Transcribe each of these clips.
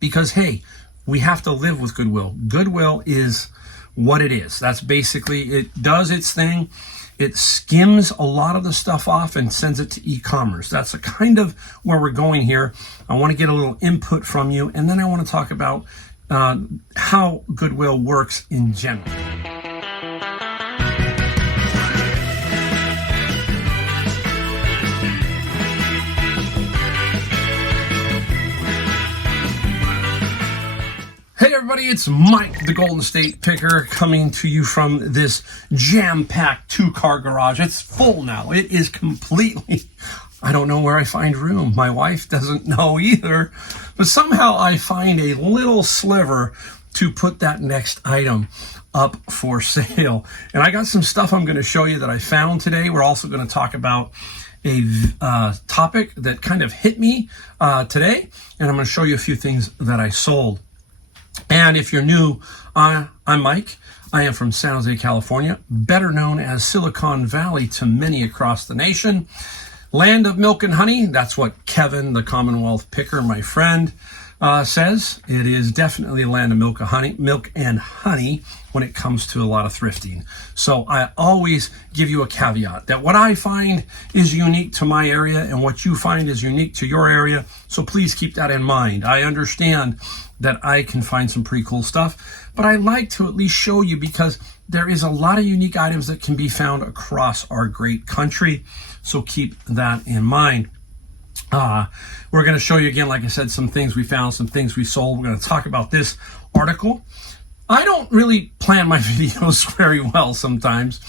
because, hey, we have to live with Goodwill. Goodwill is what it is. That's basically, it does its thing. It skims a lot of the stuff off and sends it to e-commerce. That's a kind of where we're going here. I want to get a little input from you, and then I want to talk about how Goodwill works in general. Hey everybody, it's Mike, the Golden State Picker, coming to you from this jam-packed two-car garage. It's full now. It is completely, I don't know where I find room. My wife doesn't know either, but somehow I find a little sliver to put that next item up for sale. And I got some stuff I'm going to show you that I found today. We're also going to talk about a topic that kind of hit me today, and I'm going to show you a few things that I sold. And if you're new, I'm Mike. I am from San Jose, California, better known as Silicon Valley to many across the nation. Land of milk and honey. That's what Kevin, the Commonwealth Picker, my friend, says. It is definitely a land of milk and honey when it comes to a lot of thrifting. So I always give you a caveat that what I find is unique to my area and what you find is unique to your area. So please keep that in mind. I understand that I can find some pretty cool stuff, but I like to at least show you because there is a lot of unique items that can be found across our great country. So keep that in mind. We're going to show you again, like I said, some things we found, some things we sold. We're going to talk about this article. I don't really plan my videos very well sometimes.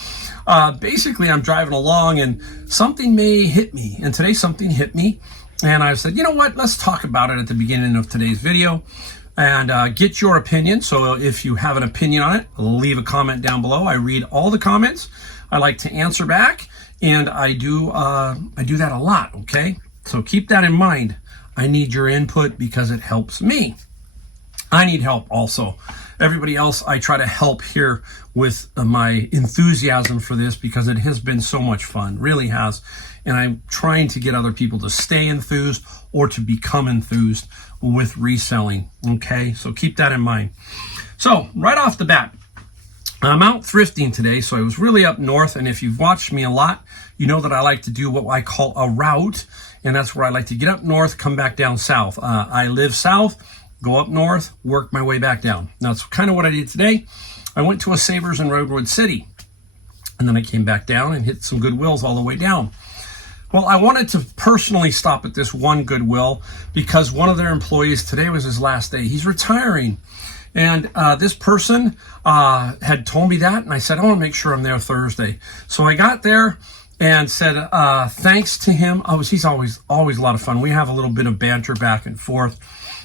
Basically, I'm driving along and something may hit me. And today something hit me. And I said, you know what? Let's talk about it at the beginning of today's video and get your opinion. So if you have an opinion on it, leave a comment down below. I read all the comments. I like to answer back, and I do that a lot, okay? So keep that in mind. I need your input because it helps me. I need help also. Everybody else, I try to help here with my enthusiasm for this because it has been so much fun, really has. And I'm trying to get other people to stay enthused or to become enthused with reselling, okay? So keep that in mind. So right off the bat, I'm out thrifting today, so I was really up north, and if you've watched me a lot, you know that I like to do what I call a route, and that's where I like to get up north, come back down south. I live south, go up north, work my way back down. That's kind of what I did today. I went to a Savers in Redwood City, and then I came back down and hit some Goodwills all the way down. Well, I wanted to personally stop at this one Goodwill because one of their employees, today was his last day. He's retiring. And this person had told me that, and I said, I want to make sure I'm there Thursday. So I got there and said, thanks to him. He's always a lot of fun. We have a little bit of banter back and forth.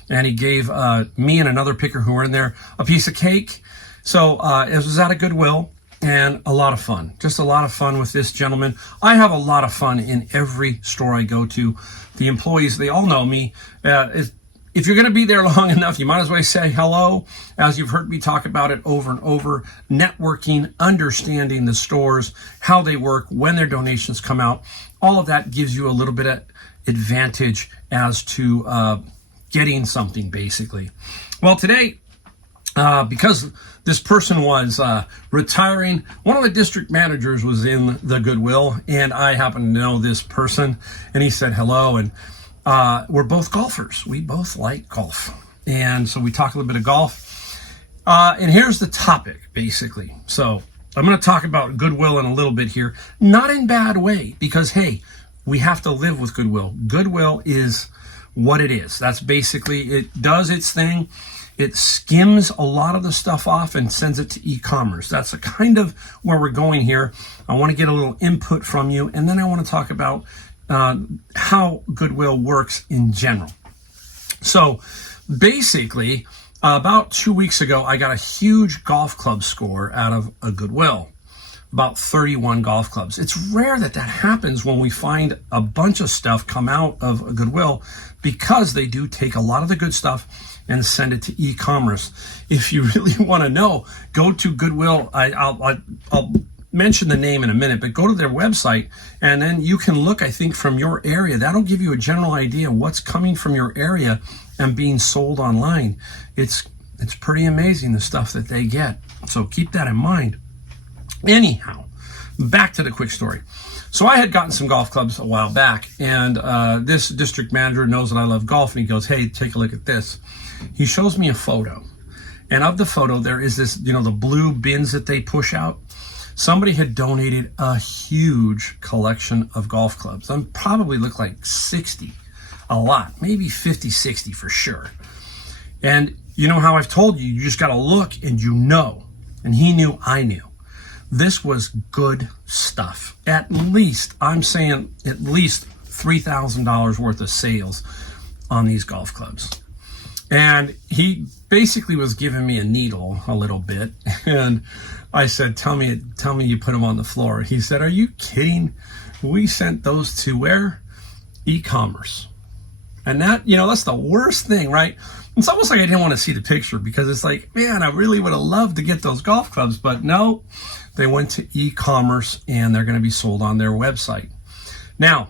And he gave me and another picker who were in there a piece of cake. So it was at a Goodwill. And a lot of fun, just a lot of fun with this gentleman. I have a lot of fun in every store I go to. The employees, they all know me. If you're going to be there long enough, you might as well say hello. As you've heard me talk about it over and over, networking, understanding the stores, how they work, when their donations come out, all of that gives you a little bit of advantage as to getting something, basically. Well, today, because this person was retiring, one of the district managers was in the Goodwill, and I happen to know this person, and he said hello, and we're both golfers. We both like golf, and so we talked a little bit of golf, and here's the topic, basically. So I'm going to talk about Goodwill in a little bit here, not in a bad way, because, hey, we have to live with Goodwill. Goodwill is what it is. That's basically, it does its thing. It skims a lot of the stuff off and sends it to e-commerce. That's a kind of where we're going here. I want to get a little input from you, and then I want to talk about how Goodwill works in general. So basically, about 2 weeks ago, I got a huge golf club score out of a Goodwill. About 31 golf clubs. It's rare that that happens when we find a bunch of stuff come out of a Goodwill because they do take a lot of the good stuff and send it to e-commerce. If you really want to know, go to Goodwill. I'll mention the name in a minute, but go to their website and then you can look, I think, from your area. That'll give you a general idea of what's coming from your area and being sold online. It's pretty amazing the stuff that they get. So keep that in mind. Anyhow, back to the quick story. So I had gotten some golf clubs a while back, and this district manager knows that I love golf, and he goes, hey, take a look at this. He shows me a photo, and of the photo, there is this, the blue bins that they push out. Somebody had donated a huge collection of golf clubs. Probably looked like 60, a lot, maybe 50, 60 for sure. And you know how I've told you, you just got to look and and he knew, I knew. This was good stuff. At least $3,000 worth of sales on these golf clubs. And he basically was giving me a needle a little bit. And I said, tell me you put them on the floor. He said, are you kidding? We sent those to where? E-commerce. And that, that's the worst thing, right? It's almost like I didn't want to see the picture, because it's like, man, I really would have loved to get those golf clubs, but no, they went to e-commerce and they're going to be sold on their website. Now,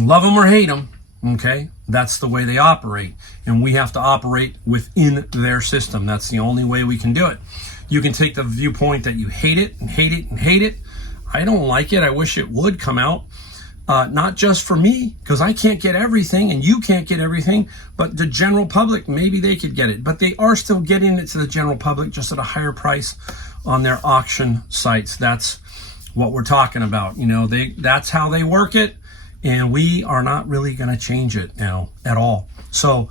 love them or hate them, okay? That's the way they operate, and we have to operate within their system. That's the only way we can do it. You can take the viewpoint that you hate it and hate it and hate it. I don't like it. I wish it would come out. Not just for me, because I can't get everything and you can't get everything, but the general public, maybe they could get it. But they are still getting it to the general public, just at a higher price on their auction sites. That's what we're talking about. That's how they work it, and we are not really going to change it now at all. So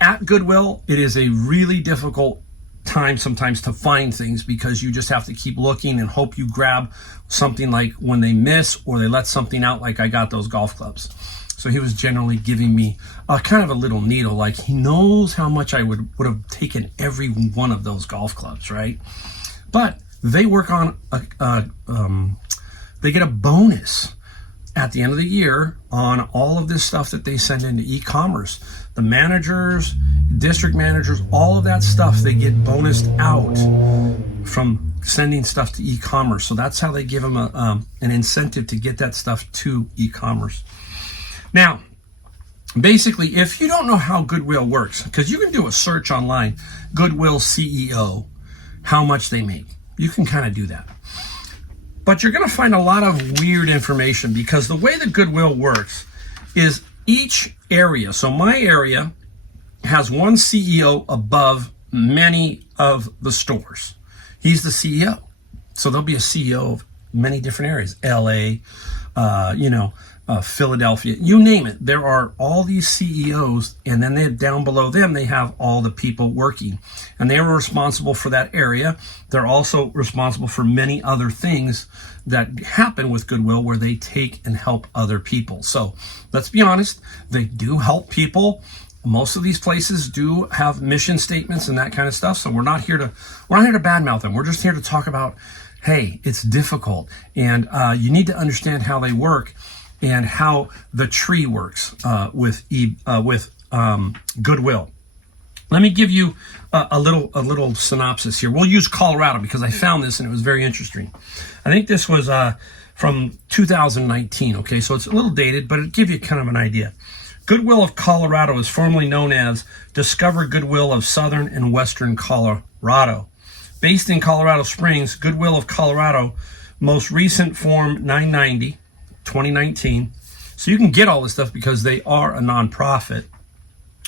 at Goodwill, it is a really difficult time sometimes to find things, because you just have to keep looking and hope you grab something, like when they miss or they let something out, like I got those golf clubs. So he was generally giving me a kind of a little needle, like he knows how much I would have taken every one of those golf clubs, right? But they work on they get a bonus at the end of the year on all of this stuff that they send into e-commerce. The managers, district managers, all of that stuff, they get bonused out from sending stuff to e-commerce. So that's how they give them an incentive to get that stuff to e-commerce. Now, basically, if you don't know how Goodwill works, because you can do a search online, Goodwill CEO, how much they make. You can kind of do that. But you're going to find a lot of weird information, because the way that Goodwill works is each area. So my area has one CEO above many of the stores. He's the CEO. So there'll be a CEO of many different areas. LA, Philadelphia, you name it. There are all these CEOs, and then down below them, they have all the people working. And they are responsible for that area. They're also responsible for many other things that happen with Goodwill, where they take and help other people. So let's be honest, they do help people. Most of these places do have mission statements and that kind of stuff. So we're not here to badmouth them. We're just here to talk about, hey, it's difficult, and you need to understand how they work and how the tree works with Goodwill. Let me give you a little synopsis here. We'll use Colorado, because I found this and it was very interesting. I think this was from 2019. Okay, so it's a little dated, but it'll give you kind of an idea. Goodwill of Colorado is formerly known as Discover Goodwill of Southern and Western Colorado. Based in Colorado Springs, Goodwill of Colorado, most recent Form 990, 2019. So you can get all this stuff because they are a nonprofit.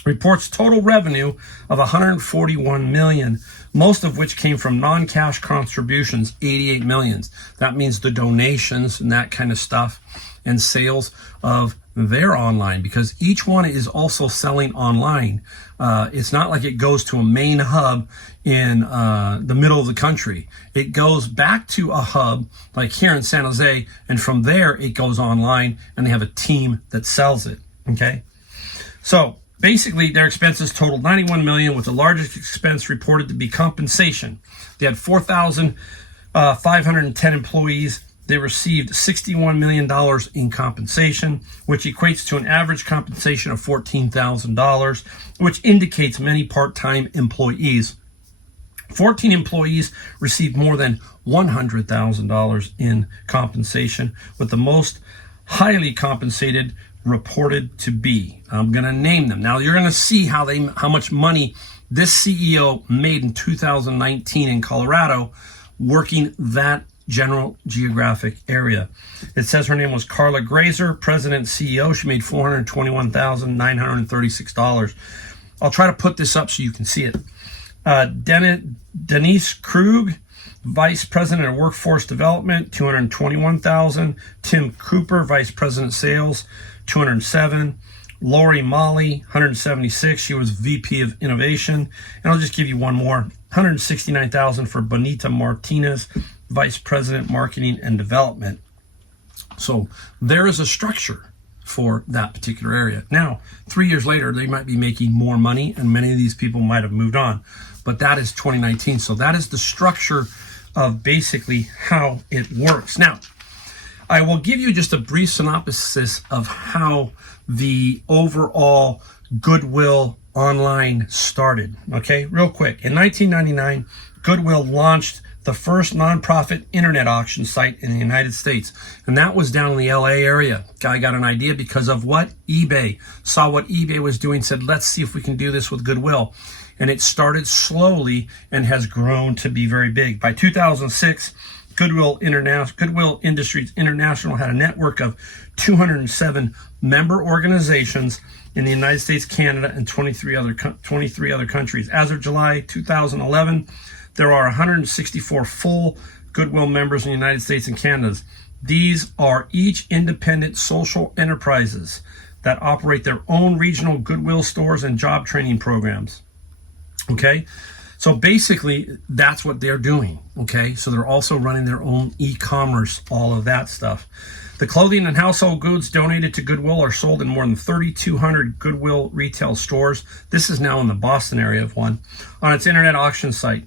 Reports total revenue of $141 million, most of which came from non-cash contributions, $88 million. That means the donations and that kind of stuff, and sales of their online, because each one is also selling online. It's not like it goes to a main hub in the middle of the country. It goes back to a hub like here in San Jose, and from there it goes online, and they have a team that sells it. Okay, so basically their expenses totaled $91 million, with the largest expense reported to be compensation. They had 4,510 employees. They received $61 million in compensation, which equates to an average compensation of $14,000, which indicates many part-time employees. 14 employees received more than $100,000 in compensation, with the most highly compensated reported to be. I'm going to name them. Now you're going to see how much money this CEO made in 2019 in Colorado working that general geographic area. It says her name was Carla Grazer, president CEO. She made $421,936. I'll try to put this up so you can see it. Denise Krug, vice president of workforce development, $221,000. Tim Cooper, vice president sales, $207,000. Lori Molly, $176,000. She was VP of innovation. And I'll just give you one more. $169,000 for Bonita Martinez, vice president marketing and development. So there is a structure for that particular area. Now, 3 years later, they might be making more money, and many of these people might have moved on. But that is 2019. So that is the structure of basically how it works. Now, I will give you just a brief synopsis of how the overall Goodwill online started. Okay, real quick. In 1999, Goodwill launched the first nonprofit internet auction site in the United States. And that was down in the LA area. Guy got an idea because of what? eBay. Saw what eBay was doing, said, let's see if we can do this with Goodwill. And it started slowly and has grown to be very big. By 2006, Goodwill Industries International had a network of 207 member organizations in the United States, Canada, and 23 other countries. As of July 2011, there are 164 full Goodwill members in the United States and Canada. These are each independent social enterprises that operate their own regional Goodwill stores and job training programs. Okay? So basically, that's what they're doing, okay? So they're also running their own e-commerce, all of that stuff. The clothing and household goods donated to Goodwill are sold in more than 3,200 Goodwill retail stores. This is now in the Boston area of one. On its internet auction site,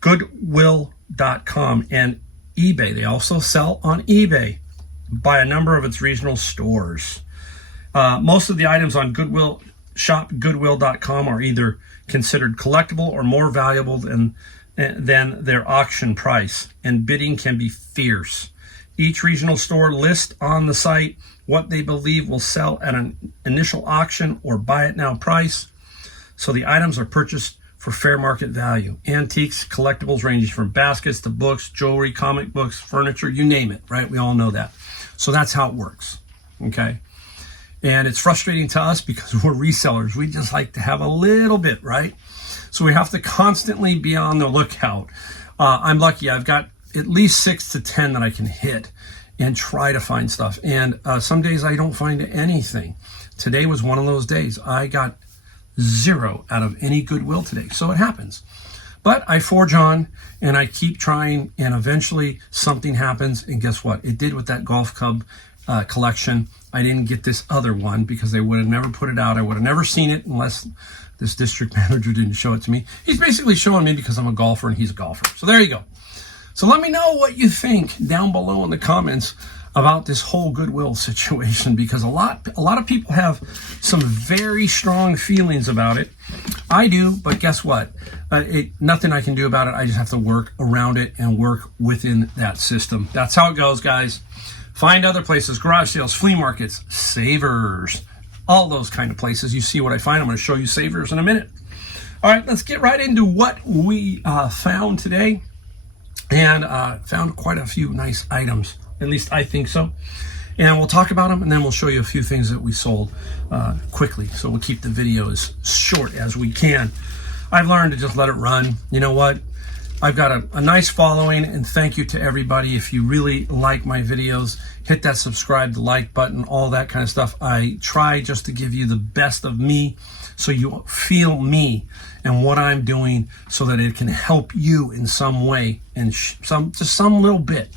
Goodwill.com and eBay. They also sell on eBay by a number of its regional stores. Most of the items on Goodwill shop Goodwill.com are either considered collectible or more valuable than their auction price, and bidding can be fierce. Each regional store lists on the site what they believe will sell at an initial auction or buy it now price, so the items are purchased for fair market value. Antiques, collectibles ranging from baskets to books, jewelry, comic books, furniture, you name it, right? We all know that. So that's how it works, okay? And it's frustrating to us because we're resellers. We just like to have a little bit, right? So we have to constantly be on the lookout. I'm lucky. I've got at least 6 to 10 that I can hit and try to find stuff. And some days I don't find anything. Today was one of those days. I got 0 out of any Goodwill today. So it happens. But I forge on and I keep trying, and eventually something happens. And guess what? It did with that golf club collection. I didn't get this other one because they would have never put it out. I would have never seen it unless this district manager didn't show it to me. He's basically showing me because I'm a golfer and he's a golfer. So there you go. So let me know what you think down below in the comments about this whole Goodwill situation, because a lot of people have some very strong feelings about it. I do, but guess what? Nothing I can do about it. I just have to work around it and work within that system. That's how it goes, guys. Find other places, garage sales, flea markets, savers, all those kind of places. You see what I find. I'm going to show you savers in a minute. All right, let's get right into what we found today. And found quite a few nice items. At least I think so. And we'll talk about them, and then we'll show you a few things that we sold quickly. So we'll keep the video as short as we can. I've learned to just let it run. You know what? I've got a nice following, and thank you to everybody. If you really like my videos, hit that subscribe, the like button, all that kind of stuff. I try just to give you the best of me so you feel me and what I'm doing so that it can help you in some way, and just some little bit.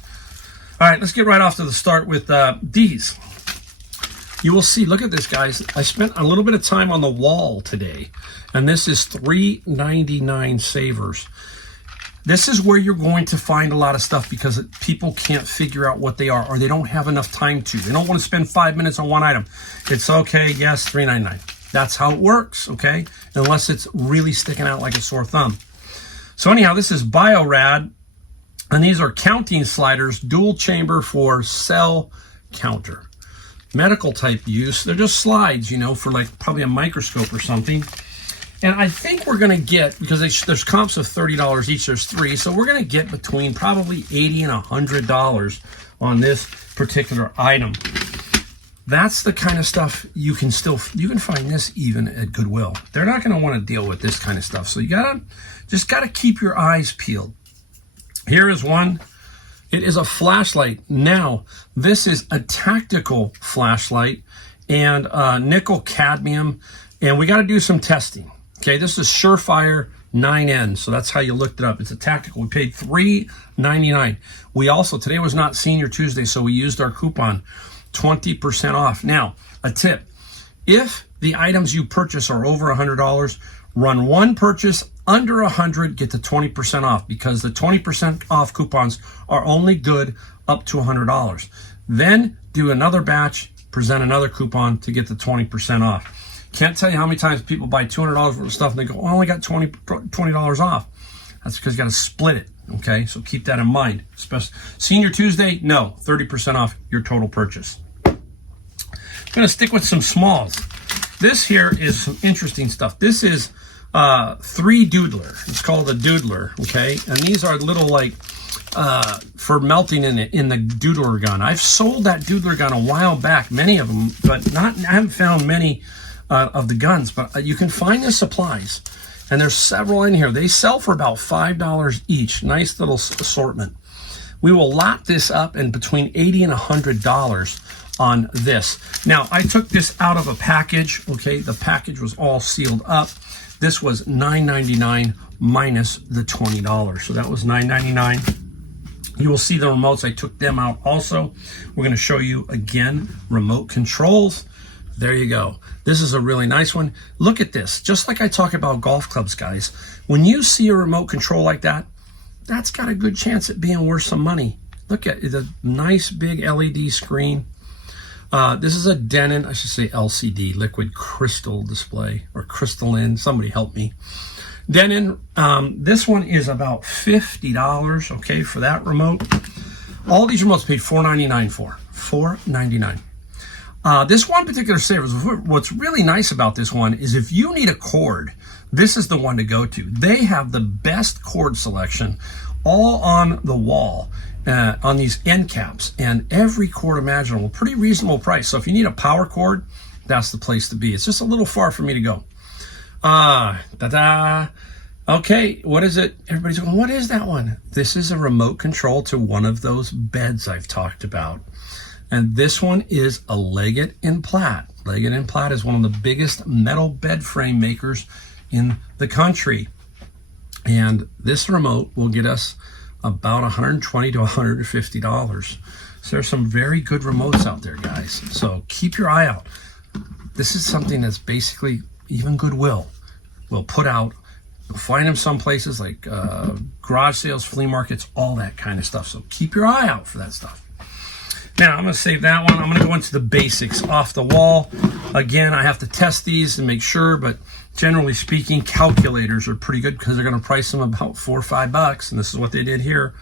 All right, let's get right off to the start with these. You will see, look at this, guys. I spent a little bit of time on the wall today, and this is $3.99 savers. This is where you're going to find a lot of stuff because people can't figure out what they are, or they don't have enough time to. They don't want to spend 5 minutes on one item. It's okay, yes, $3.99. That's how it works, okay? Unless it's really sticking out like a sore thumb. So anyhow, this is BioRad, and these are counting sliders, dual chamber for cell counter. medical type use. They're just slides, you know, for like probably a microscope or something. And I think we're going to get, because there's comps of $30 each, there's 3, so we're going to get between probably $80 and $100 on this particular item. That's the kind of stuff you can find this even at Goodwill. They're not going to want to deal with this kind of stuff, so you just gotta keep your eyes peeled. Here is one. It is a flashlight. Now, this is a tactical flashlight and nickel cadmium, and we got to do some testing. Okay, this is Surefire 9N, so that's how you looked it up. It's a tactical. We paid $3.99. We also, today was not Senior Tuesday, so we used our coupon, 20% off. Now, a tip. If the items you purchase are over $100, run one purchase under $100, get the 20% off, because the 20% off coupons are only good up to $100. Then do another batch, present another coupon to get the 20% off. Can't tell you how many times people buy $200 worth of stuff and they go, oh, I only got $20 off. That's because you got to split it, okay? So keep that in mind. Senior Tuesday, no, 30% off your total purchase. I'm going to stick with some smalls. This here is some interesting stuff. This is 3 Doodler. It's called a Doodler, okay? And these are little like for melting in the Doodler gun. I've sold that Doodler gun a while back, many of them, but I haven't found many of the guns. But you can find the supplies, and there's several in here. They sell for about $5 each. Nice little assortment. We will lock this up in between $80 and $100 on this. Now, I took this out of a package, okay? The package was all sealed up. This was $9.99 minus the $20. So that was $9.99. You will see the remotes. I took them out also. We're going to show you again remote controls. There you go. This is a really nice one. Look at this. Just like I talk about golf clubs, guys, when you see a remote control like that, that's got a good chance at being worth some money. Look at the nice big LED screen. This is a Denon, I should say LCD, liquid crystal display, or crystalline. Somebody help me. Denon, this one is about $50, okay, for that remote. All these remotes paid $4.99 for. $4.99. This one particular Savers, what's really nice about this one is if you need a cord, this is the one to go to. They have the best cord selection all on the wall. On these end caps, and every cord imaginable, pretty reasonable price. So if you need a power cord, that's the place to be. It's just a little far for me to go. Okay, what is it? Everybody's going, what is that one? This is a remote control to one of those beds I've talked about. And this one is a Leggett & Platt. Leggett & Platt is one of the biggest metal bed frame makers in the country. And this remote will get us about $120 to $150. So there's some very good remotes out there, guys. So keep your eye out. This is something that's basically even Goodwill will put out. You'll find them some places like garage sales, flea markets, all that kind of stuff. So keep your eye out for that stuff. Now, I'm going to save that one. I'm going to go into the basics off the wall. Again, I have to test these and make sure, but generally speaking, calculators are pretty good because they're going to price them about $4 or $5, and this is what they did here.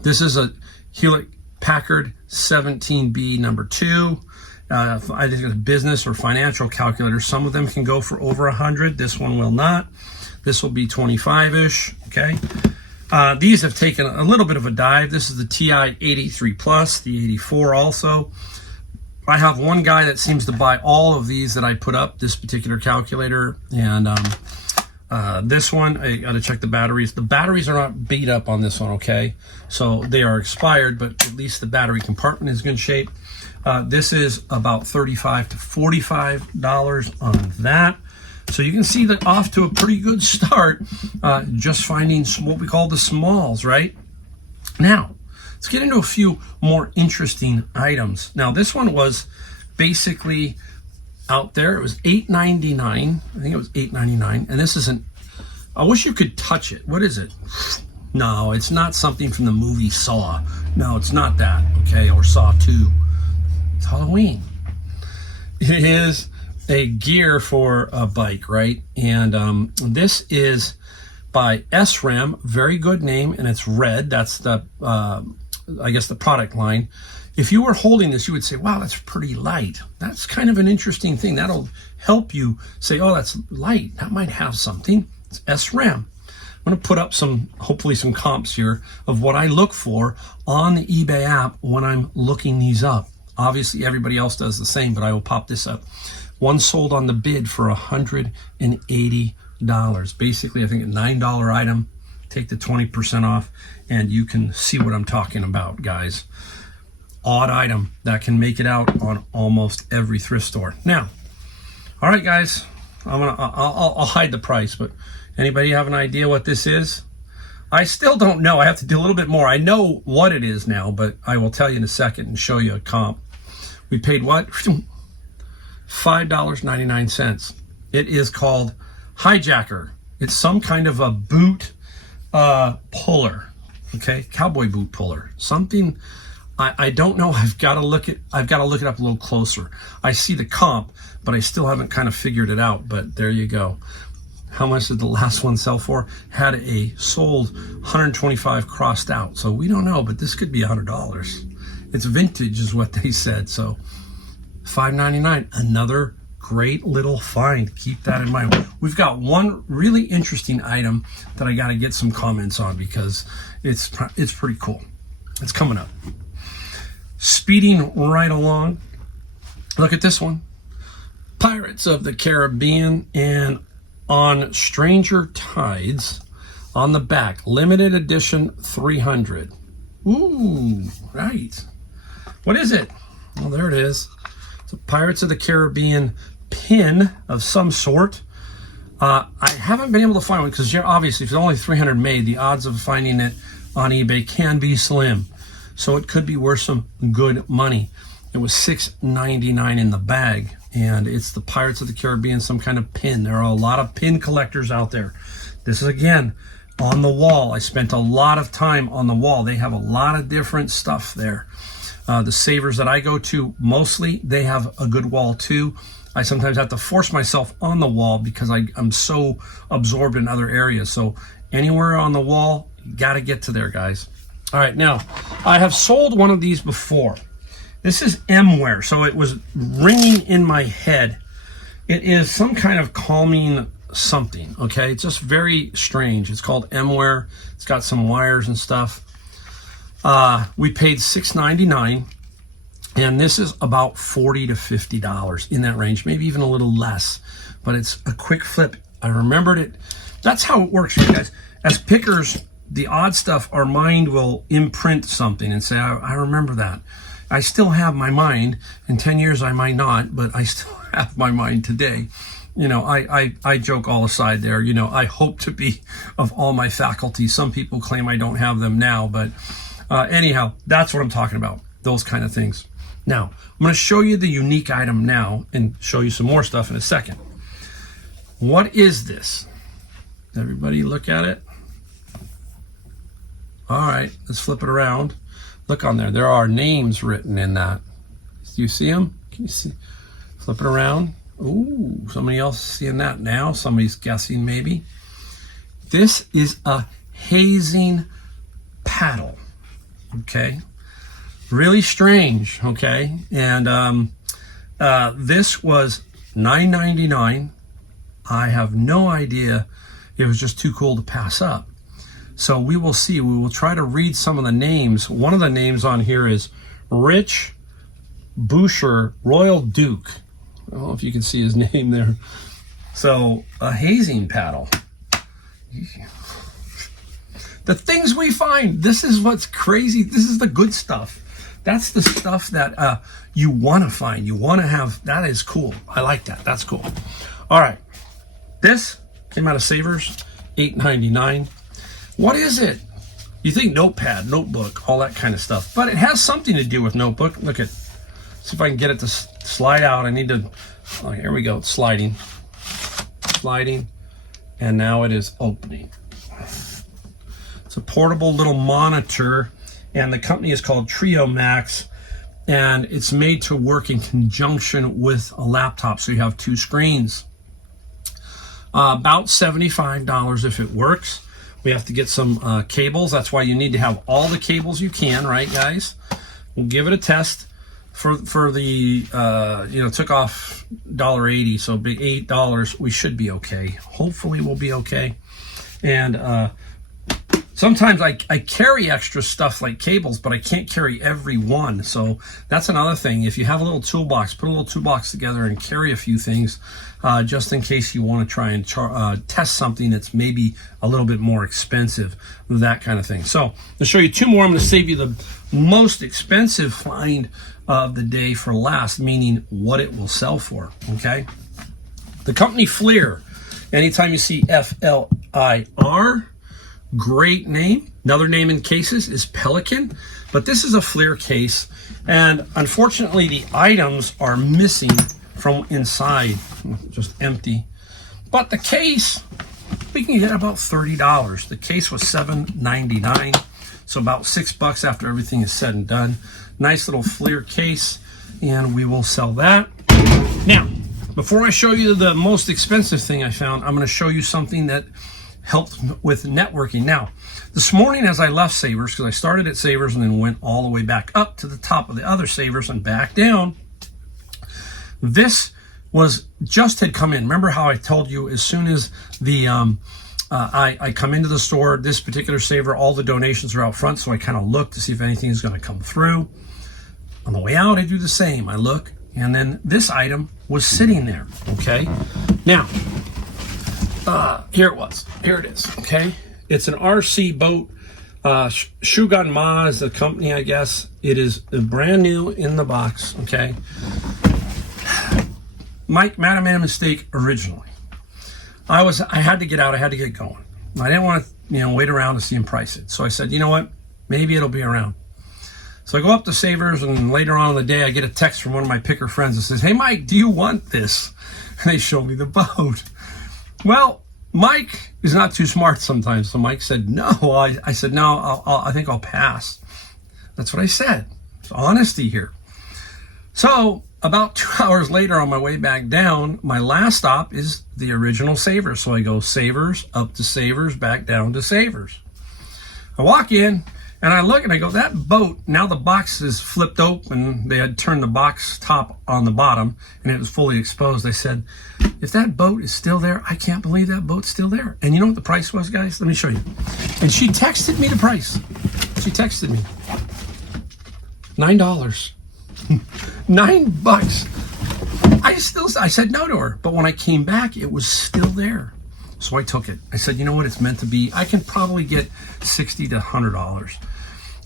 This is a Hewlett-Packard 17B number 2. I think it's a business or financial calculator. Some of them can go for over 100. This one will not. This will be 25-ish, okay? These have taken a little bit of a dive. This is the TI 83 Plus, the 84 also. I have one guy that seems to buy all of these that I put up, this particular calculator, and this one, I got to check the batteries. The batteries are not beat up on this one, okay? So they are expired, but at least the battery compartment is in good shape. This is about $35 to $45 on that. So you can see that off to a pretty good start, just finding what we call the smalls, right? Now, let's get into a few more interesting items. Now, this one was basically out there. It was $8.99. I think it was $8.99. And this isn't, I wish you could touch it. What is it? No, it's not something from the movie Saw. No, it's not that, okay? Or Saw 2. It's Halloween. It is a gear for a bike, right? And this is by SRAM, very good name, and it's red. That's the I guess the product line. If you were holding this, you would say, wow, that's pretty light. That's kind of an interesting thing. That'll help you say, oh, that's light. That might have something. It's SRAM. I'm going to put up hopefully some comps here of what I look for on the eBay app when I'm looking these up. Obviously, everybody else does the same, but I will pop this up. One sold on the bid for $180. Basically, I think a $9 item. Take the 20% off, and you can see what I'm talking about, guys. Odd item that can make it out on almost every thrift store. Now, all right, guys, I'll hide the price, but anybody have an idea what this is? I still don't know. I have to do a little bit more. I know what it is now, but I will tell you in a second and show you a comp. We paid what? $5.99. It is called Hijacker. It's some kind of a boot puller, okay, cowboy boot puller. Something I don't know. I've got to look it up a little closer. I see the comp, but I still haven't kind of figured it out. But there you go. How much did the last one sell for? Had a sold 125 crossed out. So we don't know, but this could be $100. It's vintage is what they said. So $5.99, another great little find. Keep that in mind. We've got one really interesting item that I got to get some comments on because it's pretty cool. It's coming up. Speeding right along. Look at this one. Pirates of the Caribbean, and on Stranger Tides on the back, limited edition 300. Ooh, right. What is it? Well, there it is. It's a Pirates of the Caribbean pin of some sort. I haven't been able to find one because obviously if there's only 300 made, the odds of finding it on eBay can be slim. So it could be worth some good money. It was $6.99 in the bag, and it's the Pirates of the Caribbean, some kind of pin. There are a lot of pin collectors out there. This is, again, on the wall. I spent a lot of time on the wall. They have a lot of different stuff there. The savers that I go to, mostly, they have a good wall too. I sometimes have to force myself on the wall because I'm so absorbed in other areas. So anywhere on the wall, you got to get to there, guys. All right, now, I have sold one of these before. This is M-ware, so it was ringing in my head. It is some kind of calming something, okay? It's just very strange. It's called M-ware. It's got some wires and stuff. We paid $6.99, and this is about $40 to $50 in that range, maybe even a little less, but it's a quick flip. I remembered it. That's how it works, you guys. As pickers, the odd stuff, our mind will imprint something and say, I remember that. I still have my mind. In 10 years, I might not, but I still have my mind today. You know, I joke all aside there. You know, I hope to be of all my faculties. Some people claim I don't have them now, but anyhow, that's what I'm talking about, those kind of things. Now, I'm going to show you the unique item now and show you some more stuff in a second. What is this? Everybody look at it. All right, let's flip it around. Look on there. There are names written in that. Do you see them? Can you see? Flip it around. Ooh, somebody else seeing that now. Somebody's guessing maybe. This is a hazing paddle. Okay. Really strange. Okay. And this was $9.99. I have no idea. It was just too cool to pass up. So we will see. We will try to read some of the names. One of the names on here is Rich Boucher, Royal Duke. I don't know if you can see his name there. So a hazing paddle. The things we find, this is what's crazy. This is the good stuff. That's the stuff that you want to find. You want to have. That is cool. I like that. That's cool. All right. This came out of Savers, $8.99. What is it? You think notepad, notebook, all that kind of stuff. But it has something to do with notebook. Look at, see if I can get it to slide out. I need to, oh, here we go, it's sliding. Sliding, and now it is opening. It's a portable little monitor, and the company is called Trio Max, and it's made to work in conjunction with a laptop, so you have two screens. About $75 if it works. We have to get some cables. That's why you need to have all the cables you can, right, guys? We'll give it a test. For the took off $1.80, so big $8. We should be okay. Hopefully we'll be okay. And sometimes I carry extra stuff like cables, but I can't carry every one. So that's another thing. If you have a little toolbox, put a little toolbox together and carry a few things just in case you want to try and test something that's maybe a little bit more expensive, that kind of thing. So to show you two more, I'm going to save you the most expensive find of the day for last, meaning what it will sell for, okay? The company Flir. Anytime you see F-L-I-R, great name. Another name in cases is Pelican, but this is a Flir case, and unfortunately the items are missing from inside, just empty. But the case, we can get about $30. The case was $7.99, so about $6 after everything is said and done. Nice little Flir case, and we will sell that. Now, before I show you the most expensive thing I found, I'm going to show you something that helped with networking. Now, this morning as I left Savers, because I started at Savers and then went all the way back up to the top of the other Savers and back down, this was just had come in. Remember how I told you as soon as the I come into the store, this particular Saver, all the donations are out front, so I kind of look to see if anything is going to come through. On the way out, I do the same. I look, and then this item was sitting there, okay? Now, here it was. Here it is, okay? It's an RC boat. Shugan Ma is the company, I guess. It is brand new in the box, okay? Mike made a mistake originally. I had to get out. I had to get going. I didn't want to, wait around to see him price it. So I said, you know what? Maybe it'll be around. So I go up to Savers, and later on in the day, I get a text from one of my picker friends that says, hey, Mike, do you want this? And they show me the boat. Well, Mike is not too smart sometimes. So Mike said, no. I said, no, I think I'll pass. That's what I said. It's honesty here. So about 2 hours later on my way back down, my last stop is the original Savers. So I go Savers, up to Savers, back down to Savers. I walk in and I look and I go, that boat, now the box is flipped open. They had turned the box top on the bottom and it was fully exposed. I said, if that boat is still there, I can't believe that boat's still there. And you know what the price was, guys? Let me show you. And she texted me the price. She texted me $9. $9. I said no to her, but when I came back, it was still there. So I took it. I said, you know what? It's meant to be. I can probably get $60 to $100.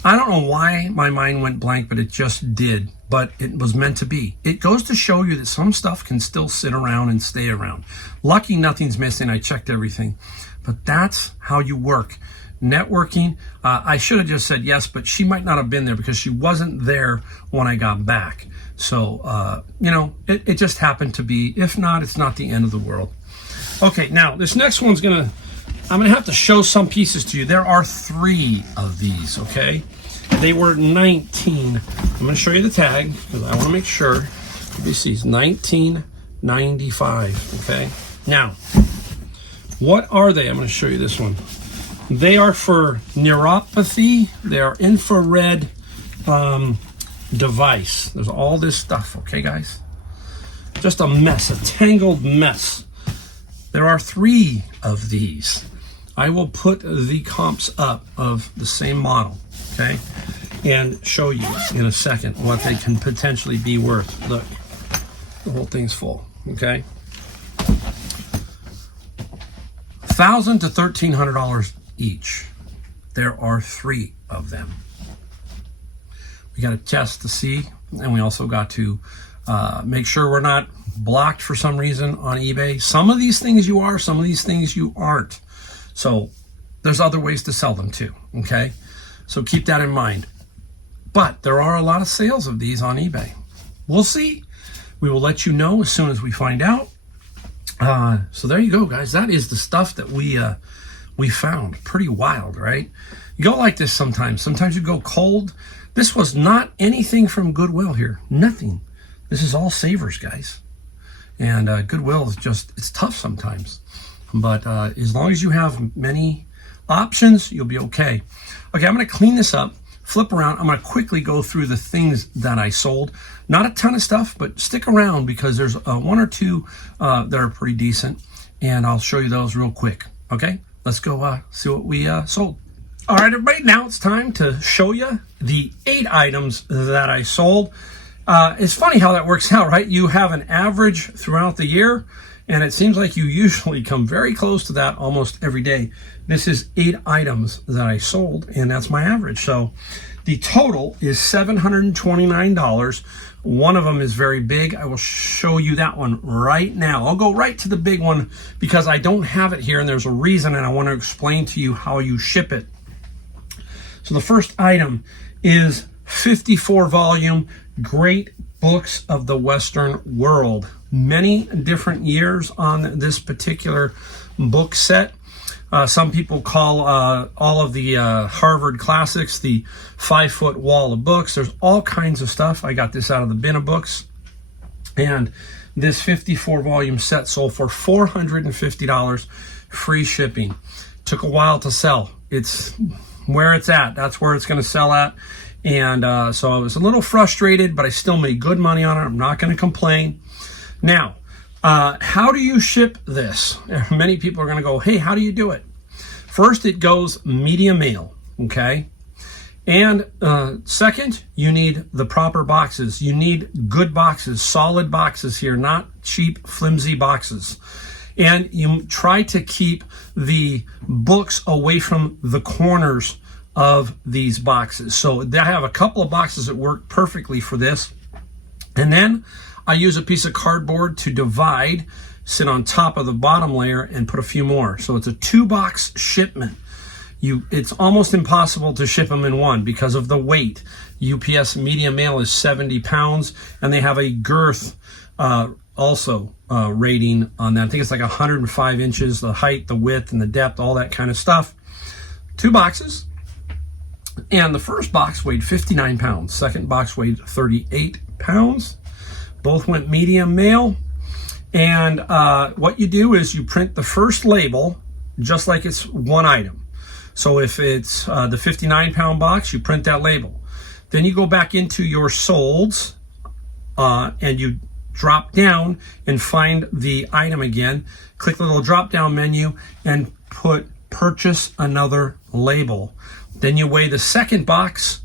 I don't know why my mind went blank, but it just did. But it was meant to be. It goes to show you that some stuff can still sit around and stay around. Lucky nothing's missing. I checked everything. But that's how you work. Networking, I should have just said yes, but she might not have been there because she wasn't there when I got back. So, it just happened to be. If not, it's not the end of the world. Okay, now this next one's I'm gonna have to show some pieces to you. There are 3 of these, okay? They were 19. I'm gonna show you the tag because I wanna make sure. This is $19.95, okay? Now, what are they? I'm gonna show you this one. They are for neuropathy. They are infrared device. There's all this stuff, okay, guys? Just a mess, a tangled mess. There are 3 of these. I will put the comps up of the same model, okay? And show you in a second what they can potentially be worth. Look, the whole thing's full, okay? $1,000 to $1,300 each. There are 3 of them. We got to test to see, and we also got to make sure we're not blocked for some reason on eBay. Some of these things you are, some of these things you aren't. So there's other ways to sell them too, okay? So keep that in mind. But there are a lot of sales of these on eBay. We'll see. We will let you know as soon as we find out. So there you go, guys. That is the stuff that we found. Pretty wild, right? You go like this sometimes. Sometimes you go cold. This was not anything from Goodwill here. Nothing. This is all Savers, guys. And Goodwill is just, it's tough sometimes. But as long as you have many options, you'll be okay. Okay, I'm going to clean this up, flip around. I'm going to quickly go through the things that I sold. Not a ton of stuff, but stick around because there's one or two that are pretty decent, and I'll show you those real quick. Okay, let's go see what we sold. All right, everybody, now it's time to show you the 8 items that I sold. It's funny how that works out, right? You have an average throughout the year, and it seems like you usually come very close to that almost every day. This is 8 items that I sold, and that's my average. So the total is $729. One of them is very big. I will show you that one right now. I'll go right to the big one because I don't have it here, and there's a reason, and I want to explain to you how you ship it. So the first item is 54 volume Great Books of the Western World. Many different years on this particular book set. Some people call all of the Harvard classics the 5-foot wall of books. There's all kinds of stuff. I got this out of the bin of books. And this 54 volume set sold for $450, free shipping. Took a while to sell. It's where it's at. That's where it's going to sell at. And so I was a little frustrated, but I still made good money on it. I'm not going to complain. Now, how do you ship this? Many people are going to go, hey, how do you do it? First, it goes media mail, okay? And second, you need the proper boxes. You need good boxes, solid boxes here, not cheap, flimsy boxes. And you try to keep the books away from the corners of these boxes. So I have a couple of boxes that work perfectly for this. And then I use a piece of cardboard to divide, sit on top of the bottom layer, and put a few more. So it's a 2-box shipment. It's almost impossible to ship them in one because of the weight. UPS media mail is 70 pounds, and they have a girth also rating on that. I think it's like 105 inches, the height, the width, and the depth, all that kind of stuff. 2 boxes. And the first box weighed 59 pounds. Second box weighed 38 pounds. Both went medium mail. And what you do is you print the first label just like it's one item. So if it's the 59-pound box, you print that label. Then you go back into your solds and you drop down and find the item again. Click the little drop-down menu and put purchase another label. Then you weigh the second box,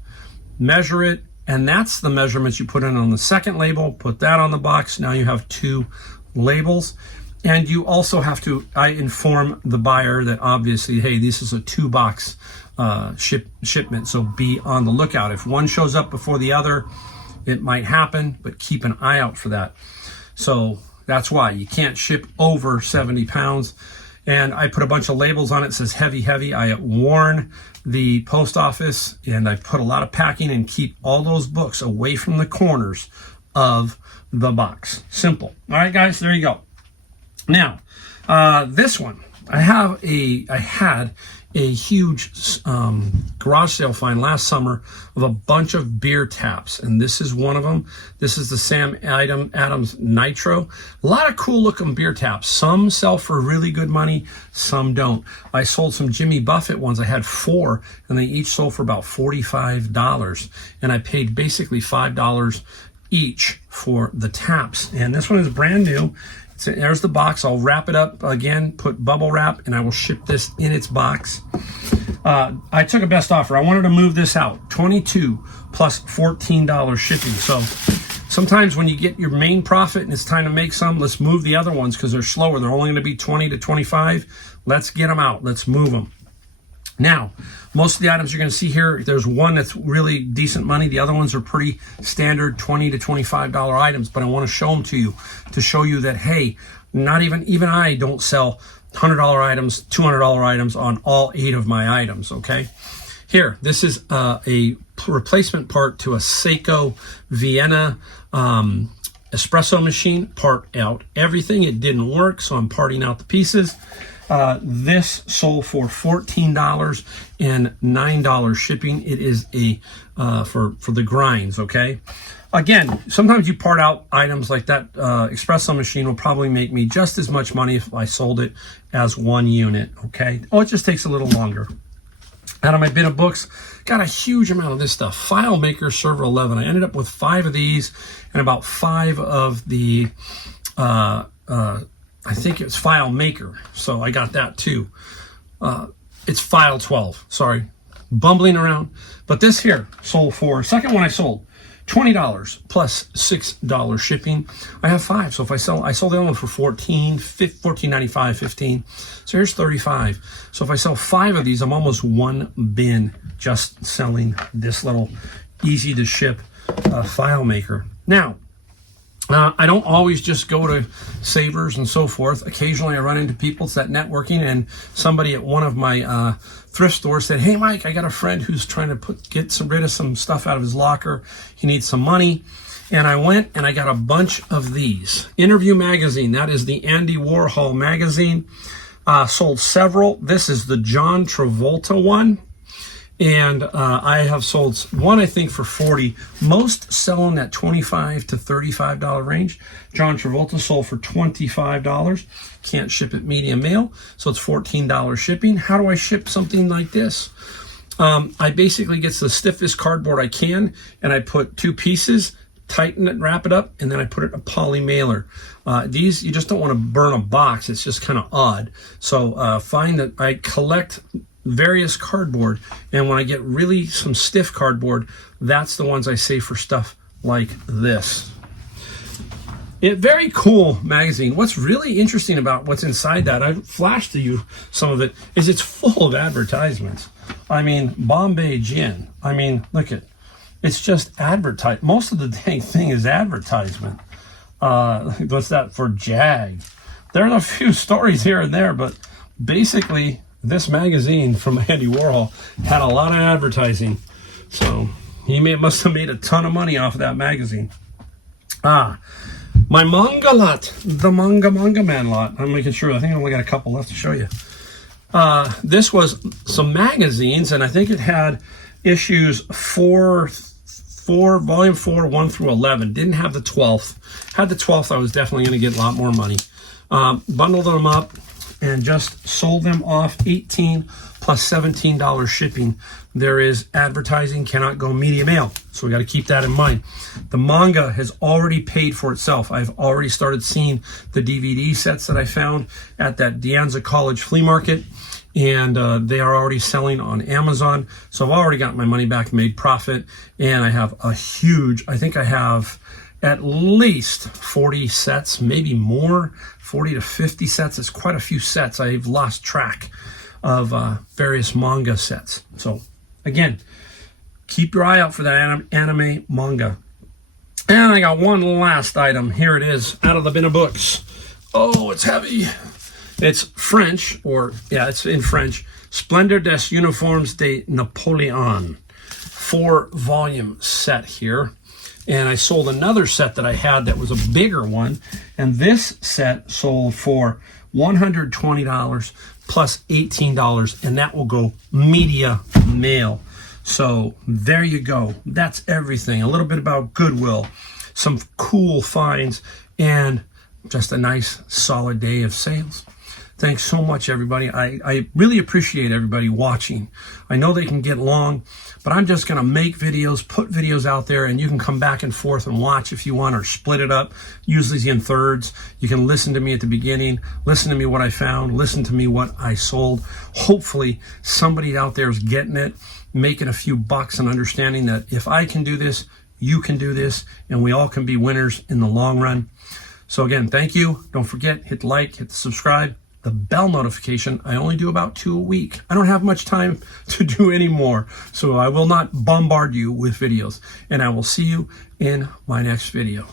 measure it, and that's the measurements you put in on the second label. Put that on the box. Now you have 2 labels. And you also have to, I inform the buyer that obviously, hey, this is a 2-box shipment, so be on the lookout. If one shows up before the other, it might happen, but keep an eye out for that. So that's why you can't ship over 70 pounds. And I put a bunch of labels on it. It says heavy, heavy. I warn the post office, and I put a lot of packing and keep all those books away from the corners of the box. Simple. All right, guys, there you go. Now, this one, I had a huge garage sale find last summer of a bunch of beer taps, and this is one of them. This is the Sam Adams Nitro. A lot of cool looking beer taps. Some sell for really good money, some don't. I sold some Jimmy Buffett ones. I had 4, and they each sold for about $45, and I paid basically $5 each for the taps. And this one is brand new. So there's the box. I'll wrap it up again, put bubble wrap, and I will ship this in its box. I took a best offer. I wanted to move this out. $22 plus $14 shipping. So sometimes when you get your main profit and it's time to make some, let's move the other ones because they're slower. They're only going to be 20 to 25. Let's get them out. Let's move them. Now, most of the items you're going to see here, there's one that's really decent money. The other ones are pretty standard $20 to $25 items, but I want to show them to you to show you that, hey, not even I don't sell $100 items, $200 items on all 8 of my items, okay? Here, this is a replacement part to a Seiko Vienna espresso machine. Part out everything. It didn't work, so I'm parting out the pieces. This sold for $14 and $9 shipping. It is a for the grinds, okay? Again, sometimes you part out items like that. Espresso machine will probably make me just as much money if I sold it as one unit, okay? Oh, it just takes a little longer. Out of my bin of books, got a huge amount of this stuff. FileMaker Server 11. I ended up with 5 of these and about 5 of the, I think it's FileMaker. So I got that too. It's File 12, sorry. Bumbling around. But this here sold for, second one I sold, $20 plus $6 shipping. I have 5, so if I sold the other one for $14.95, 15. So here's 35. So if I sell 5 of these, I'm almost 1 bin just selling this little easy to ship FileMaker. Now, I don't always just go to Savers and so forth. Occasionally I run into people. It's that networking, and somebody at one of my thrift stores said, "Hey Mike, I got a friend who's trying to get rid of some stuff out of his locker. He needs some money." And I went and I got a bunch of these. Interview magazine, that is the Andy Warhol magazine. Sold several. This is the John Travolta one. And I have sold one, I think, for $40. Most sell in that $25 to $35 range. John Travolta sold for $25. Can't ship it medium mail, so it's $14 shipping. How do I ship something like this? I basically get the stiffest cardboard I can, and I put 2 pieces, tighten it, wrap it up, and then I put it in a poly mailer. These, you just don't want to burn a box. It's just kind of odd. So find that I collect various cardboard, and when I get really some stiff cardboard, that's the ones I save for stuff like this. Very cool magazine. What's really interesting about what's inside that, I flashed to you some of it, is it's full of advertisements. I mean, Bombay Gin. I mean, look at, it's just advertised. Most of the dang thing is advertisement. What's that for? Jag. There are a few stories here and there, but basically this magazine from Andy Warhol had a lot of advertising. So he must have made a ton of money off of that magazine. My manga lot, the manga man lot. I'm making sure, I think I only got a couple left to show you. This was some magazines, and I think it had issues volume 4, 1 through 11. Didn't have the 12th. Had the 12th, I was definitely going to get a lot more money. Bundled them up and just sold them off. $18 plus $17 shipping. There is advertising, cannot go media mail. So we got to keep that in mind. The manga has already paid for itself. I've already started seeing the DVD sets that I found at that De Anza College flea market, and they are already selling on Amazon. So I've already got my money back, made profit, and I have a huge, I think I have at least 40 sets, maybe more, 40 to 50 sets. It's quite a few sets. I've lost track of various manga sets. So again, keep your eye out for that anime manga. And I got one last item. Here it is, out of the bin of books. Oh, it's heavy. It's French, it's in French. Splendeur des Uniformes de Napoleon. 4-volume set here. And I sold another set that I had that was a bigger one. And this set sold for $120 plus $18. And that will go media mail. So there you go. That's everything. A little bit about Goodwill. Some cool finds. And just a nice solid day of sales. Thanks so much, everybody. I really appreciate everybody watching. I know they can get long, but I'm just going to make videos, put videos out there, and you can come back and forth and watch if you want, or split it up, usually in thirds. You can listen to me at the beginning, listen to me what I found, listen to me what I sold. Hopefully somebody out there is getting it, making a few bucks, and understanding that if I can do this, you can do this, and we all can be winners in the long run. So again, thank you. Don't forget, hit like, hit the subscribe. The bell notification. I only do about 2 a week. I don't have much time to do any more, so I will not bombard you with videos. And I will see you in my next video.